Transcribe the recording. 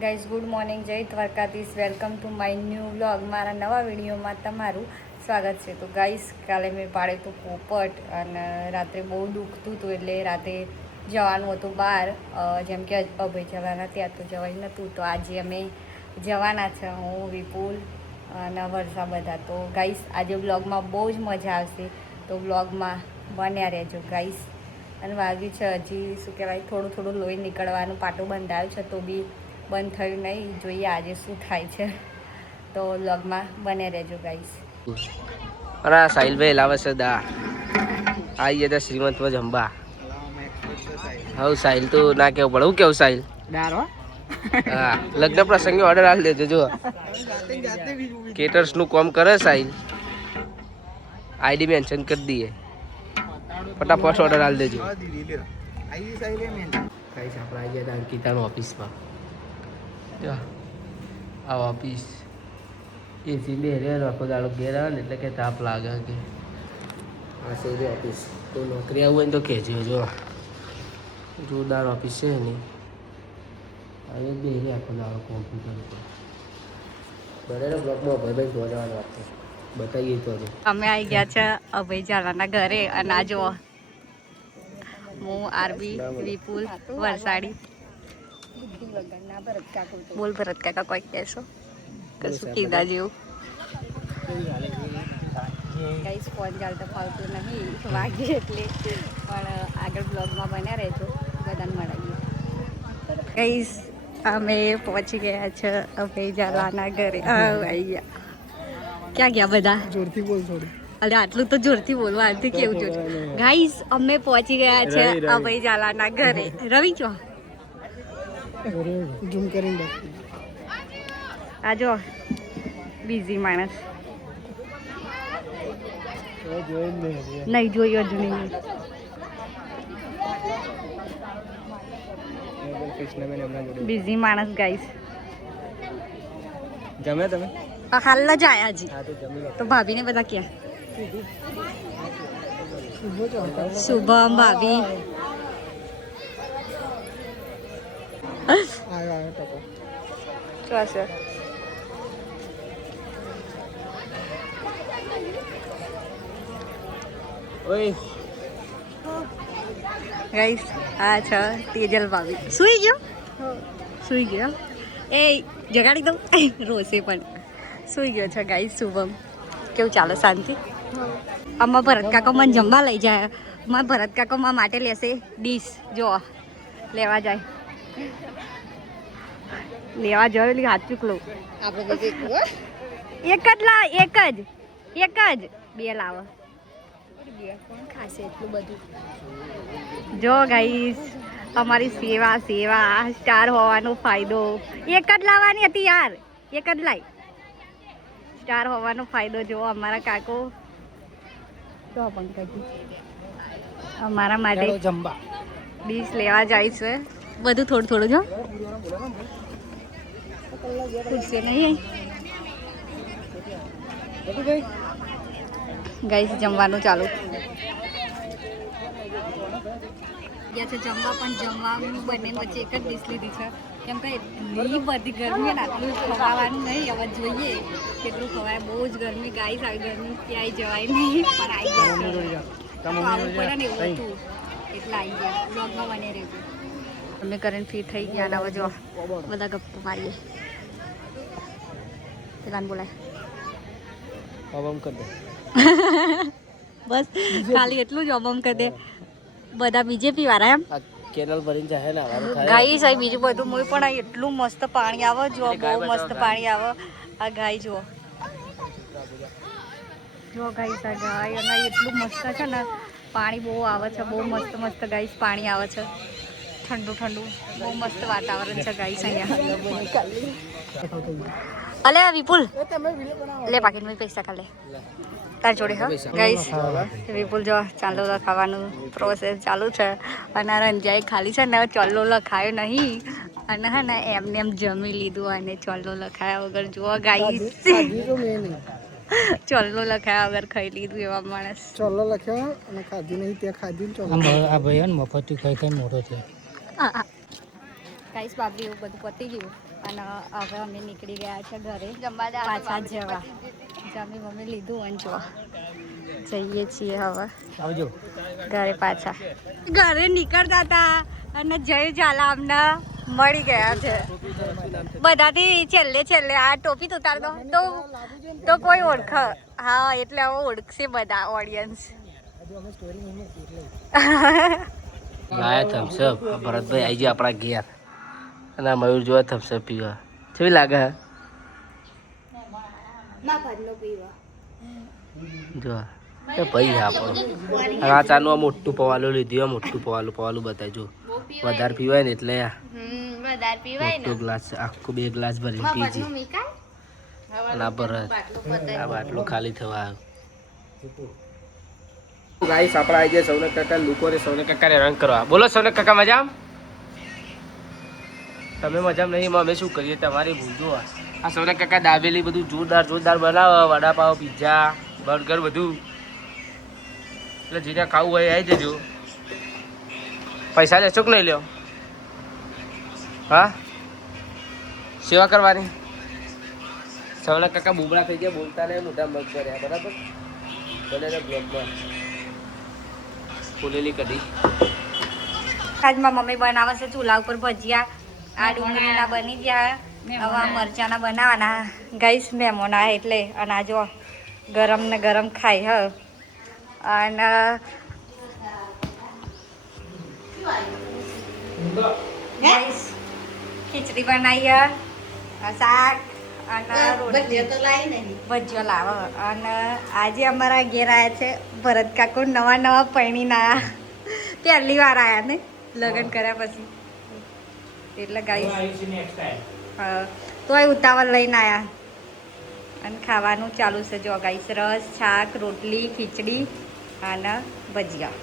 Guys good morning, જય Dwarkadhish. Welcome to my new vlog. મારા નવા વિડીયોમાં તમારું સ્વાગત છે. તો ગાઈઝ કાલે મેં પાડે તો પોપટ અને રાત્રે બહુ દુખતું હતું એટલે રાતે જવાનું હતું બહાર, જેમ કે અભય જવાના ત્યાં તો જવાય નહોતું. તો આજે અમે જવાના છે, હું વિપુલ અને વર્ષા બધા. તો ગાઈઝ આજે વ્લોગમાં બહુ જ મજા આવશે, તો વ્લોગમાં બન્યા રહેજો ગાઈઝ. અને વાગ્યું છે હજી શું કહેવાય, થોડું થોડું લોહી નીકળવાનું પાટું બંધાયું છે તો બી બંધ થયું નહીં. જોઈએ આજે શું થાય છે, તો વ્લોગમાં બને રહેજો ગાઈસ. અરે સાહિલભાઈ લાવે છે દા આઈએ તો શ્રીમંતમાં જંબા. હવ સાહિલ તો ના કેવું પડે. હું કેવું સાહિલ? હા, લગ્ન પ્રસંગે ઓર્ડર આલી દેજો. જો કેટર્સ નું કામ કરે સાહિલ, આઈડી મેન્શન કરી દઈએ, ફટાફટ ઓર્ડર આલી દેજો. ગાઈસ આપણે આવી ગયા અંકિતાનો ઓફિસમાં. આ ઓફિસ એસી બે આખો દાડો ઘેર આવે ને એટલે કે તાપ લાગે કે આ છે ઓફિસ. કોઈ નોકરી આવું હોય ને તો કહેજો. જો જોરદાર ઓફિસ છે ને, હવે બે આખો દાડો કોમ્પ્યુટર પર બરાબર. બ્લોકમાં ભાઈ જોવાનું વાત છે, બતાવીએ તો અમે આવી ગયા છે અભય ઝાલાના ઘરે. અને આ જો હું આરબી, વિપુલ, વરસાડી. બોલ ભરત કાકા, કોઈ કહેશો કશું કીધા જેવું? ગાઈસ ફોન ચાલતો ફાવતું નહીં, વાગી એટલે. પણ આગળ બ્લોગમાં બન્યા રહેજો, બધાને મળીએ. ગાઈસ અમે પહોંચી ગયા છે અભય ઝાલાના ઘરે. આવી ગયા. ક્યાં ગયા બધા? જોરથી બોલ થોડું. અરે આટલું તો જોરથી બોલવા આથી કેવું જોર. ગાઈસ અમે પહોંચી ગયા છે અભય ઝાલાના ઘરે. રવિ ચો ઝૂમ કરીને આ જો બિઝી માણસ નહીં જોયો જ નહીં. બિઝી માણસ ગાઈસ. જમે તમે? હાલ જ આયા હજી તો ભાભીને બધા ક્યાં? શુભમ, ભાભી. ગાઈસ આ છે તેજલ ભાભી. સુઈ ગયો? સુઈ ગયો? એ જગાડી દઉં રોશે પણ સુઈ ગયો છે ગાઈસ. શુભમ કેવું ચાલે? શાંતિ? આમાં ભરત કાકો મને જમવા લઈ જાય. માં ભરત કાકો માં માટે લેશે ડીશ. જો લેવા જાય, લેવા જાય એટલે હાથ ચૂકલો. એક જ લાવ, એક જ બે લાવ. ખાશે એટલું બધું. જો ગાઈસ અમારી સેવા સ્ટાર હોવાનો ફાયદો. એક જ લાવવાની હતી યાર, એક જ લાઈ. સ્ટાર હોવાનો ફાયદો જો અમારા કાકો તો પંકજ અમારા માટે ડીશ લેવા જાય છે. બધું થોડું થોડું જો ખુરશે નહીં. ગાઈસ જમવાનું ચાલુ ગયા છે. જમવા પણ જમવાનું બંને વચ્ચે એક જ ડીશ લીધી છે, કેમ કે એટલી બધી ગરમી ને આટલું ખવાવાનું નહીં. હવે જોઈએ કેટલું ખવાય. બહુ જ ગરમી ગાઈસ. આવી ગરમી ક્યાંય જવાય નહીં, પણ આવી ગયા આવવું પડે ને એવું હતું એટલે આવી ગયા. બ્લોગમાં બને રહેજો. અમે કરીને ફી થઈ ગયા અને હવે જો બધા ગપ્પો મારીએ. પેલાને બોલાય બસ ખાલી એટલું જ અબમ કરી દે. બધા બીજેપી વાળા એમ કેનલ ભરીને જાય ને ગાઈસ. આ બીજું બધું મોય પણ એટલું મસ્ત પાણી આવે. જો બહુ મસ્ત પાણી આવે. આ ગાય જુઓ, જો ગાઈસ આ ગાય. અને એટલું મસ્ત છે ને પાણી બહુ આવે છે. બહુ મસ્ત ગાઈસ પાણી આવે છે. ઠંડુ બહુ મસ્ત વાતાવરણ છે ગાઈસ અહીંયા. અલે વિપુલ લે પાકીટમાં પૈસા કાલે તાર જોડે. હા ગાઈસ વિપુલ જો ચાલો લખાવાનું પ્રોસેસ ચાલુ છે. અને રંજાએ ખાલી છે ને ચોલ્લો લખાયો નહીં, અને હે ને એમને એમ જમી લીધું. અને ચોલ્લો લખાયા વગર જુઓ ગાઈસ, ચોલ્લો લખાયા વગર ખાઈ લીધું. એવા માણસ ચોલ્લો લખ્યો અને ખાધી નહીં ત્યાં ખાધી. આ ભાઈ મફતી ખાઈ મોટો થયો. ગાઈસ બાપરી એવું બધું પતી ગયું. અને હવે અમે નીકળી ગયા છે ઘરે પાછા જવા. જમી મમ્મી લીધું અને જો જઈએ છીએ હવે આવજો. ઘરે પાછા. ઘરે નીકળતા હતા અને જય ઝાલા અમને મળી ગયા છે બધાથી છેલ્લે છેલ્લે. આ ટોપી તો ઉતાર દો તો કોઈ ઓળખ. હા એટલે હવે ઓળખશે બધા ઓડિયન્સ. લાયા થમ્સઅપ. ભરતભાઈ આવી ગયા આપણા ઘેર અને આ મયુર જોવા થમ્સઅપ પીવા. કેવી લાગે? જો એ ભાઈ આપણો આ ચાનું આ મોટું પવાલું લીધું. મોટું પવાલું બતાવજો. વધારે પીવાય ને એટલે મોટો ગ્લાસ આખું 2 ગ્લાસ ભરીને પીજી. અને આ ભરત આ બાટલો ખાલી થવા આવ્યો. ગાઈસ આપણા આવી ગયા સૌનક કાકા લોકોને સૌનક કાકાને રંગ કરવા. બોલો સૌનક કાકા મજામ? તમે મજામ નહીં અમે શું કરીએ તમારી ભૂલ. જો આ સૌનક કાકા દાબેલી બધું જોરદાર બનાવે. વડાપાવ પિઝા બર્ગર બધું. એટલે જેને ખાવું હોય આવી જજો. પૈસા લેશો કે નહીં લ્યો? હા સેવા કરવાની. સૌનક કાકા બુબડા થઈ ગયા બોલતા નહીં મોટા મગ કર્યા બરાબર. બને બ્લોગમાં ફૂલેલી કઢી. આજમાં મમ્મી બનાવે છે ચૂલા ઉપર ભજીયા. આ ડુંગળીના બની ગયા. હવે આ મરચાના બનાવવાના. ગાઈસ મહેમાન આવે એટલે. અને આ જો ગરમ ને ગરમ ખાય હ. અને ગાઈસ ખીચડી બનાવી શાક અને ભજીયો લાવો. અને આજે અમારા ઘેર આવ્યા છે ભરત કાકુ. નવા પૈણીના પહેલી વાર આવ્યા ને લગ્ન કર્યા પછી. એટલે ગાઈસ તોય ઉતાવળ લઈને આવ્યા. અને ખાવાનું ચાલુ છે જો ગાઈસ. રસ શાક રોટલી ખીચડી અને ભજીયા.